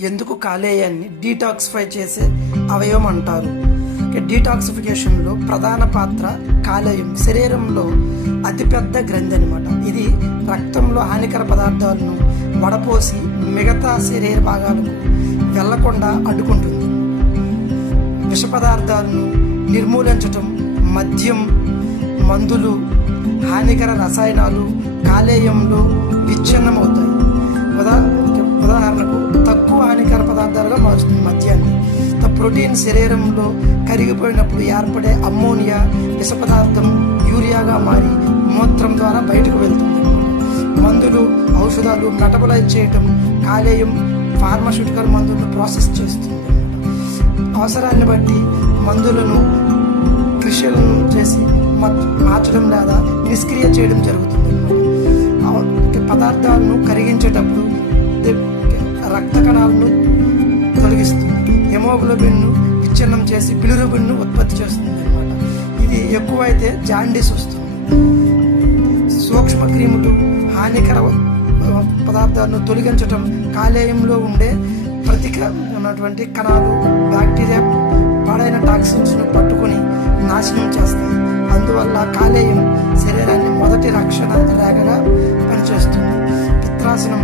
ఎందుకు కాలేయాన్ని డీటాక్సిఫై చేసే అవయవం అంటారు. డీటాక్సిఫికేషన్లో ప్రధాన పాత్ర కాలేయం. శరీరంలో అతిపెద్ద గ్రంథి అనమాట. ఇది రక్తంలో హానికర పదార్థాలను వడపోసి మిగతా శరీర భాగాలకు వెళ్లకుండా అడ్డుకుంటుంది. విష పదార్థాలను నిర్మూలించటం, మద్యం, మందులు, హానికర రసాయనాలు కాలేయంలో విచ్ఛిన్నమవుతాయి. ఉదాహరణకు తక్కువ హానికర పదార్థాలుగా మారుస్తుంది మద్యాన్ని. ప్రోటీన్ శరీరంలో కరిగిపోయినప్పుడు ఏర్పడే అమ్మోనియా విష పదార్థం యూరియాగా మారి మూత్రం ద్వారా బయటకు వెళ్తుంది. మందులు, ఔషధాలు మెటబలైజ్ చేయటం కాలేయం ఫార్మాస్యూటికల్ మందులను ప్రాసెస్ చేస్తుంది. అవసరాన్ని బట్టి మందులను క్రిషలను చేసి మార్చడం లేదా నిష్క్రియ చేయడం జరుగుతుంది. పదార్థాలను కరిగించేటప్పుడు రక్త కణాలను తొలగిస్తుంది. హెమోగ్లోబిన్ను విచ్ఛిన్నం చేసి బిలిరుబిన్ను ఉత్పత్తి చేస్తుంది అన్నమాట. ఇది ఎక్కువైతే జాండీస్ వస్తుంది. సూక్ష్మ క్రిములు, హానికర పదార్థాలను తొలగించటం కాలేయంలో ఉండే ఉన్నటువంటి కణాలు, బ్యాక్టీరియా, పాడైన టాక్సిన్స్ను పట్టుకొని నాశనం చేస్తాయి. అందువల్ల కాలేయం శరీరాన్ని మొదటి రక్షణ రేఖగా పనిచేస్తుంది. పిత్రాసనం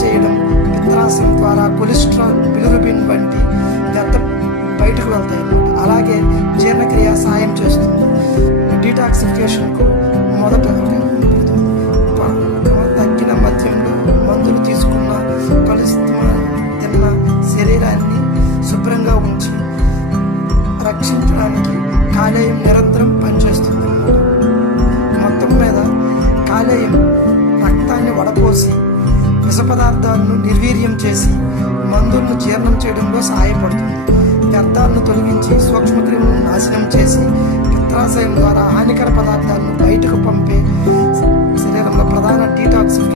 చేయడం, పిత్రాసనం ద్వారా కొలెస్ట్రాల్, బిలిరుబిన్ వంటి వ్యర్థ బయటకు వెళ్తాయి అన్నమాట. అలాగే జీర్ణక్రియ సాయం చేస్తుంది. డీటాక్సిఫికేషన్కు మొదట తగ్గిన మద్యంలో మందులు తీసుకున్న, తిన్న శరీరాన్ని శుభ్రంగా ఉంచి రక్షించడానికి కాలేయం నిరంతరం పనిచేస్తుంది. మొత్తం మీద కాలేయం రక్తాన్ని వడపోసి విష పదార్థాలను నిర్వీర్యం చేసి మందులను జీర్ణం చేయడంలో సహాయపడుతుంది. వ్యర్థాలను తొలగించి సూక్ష్మక్రిములను నాశనం చేసి పిత్రాశయం ద్వారా హానికర పదార్థాలను బయటకు పంపే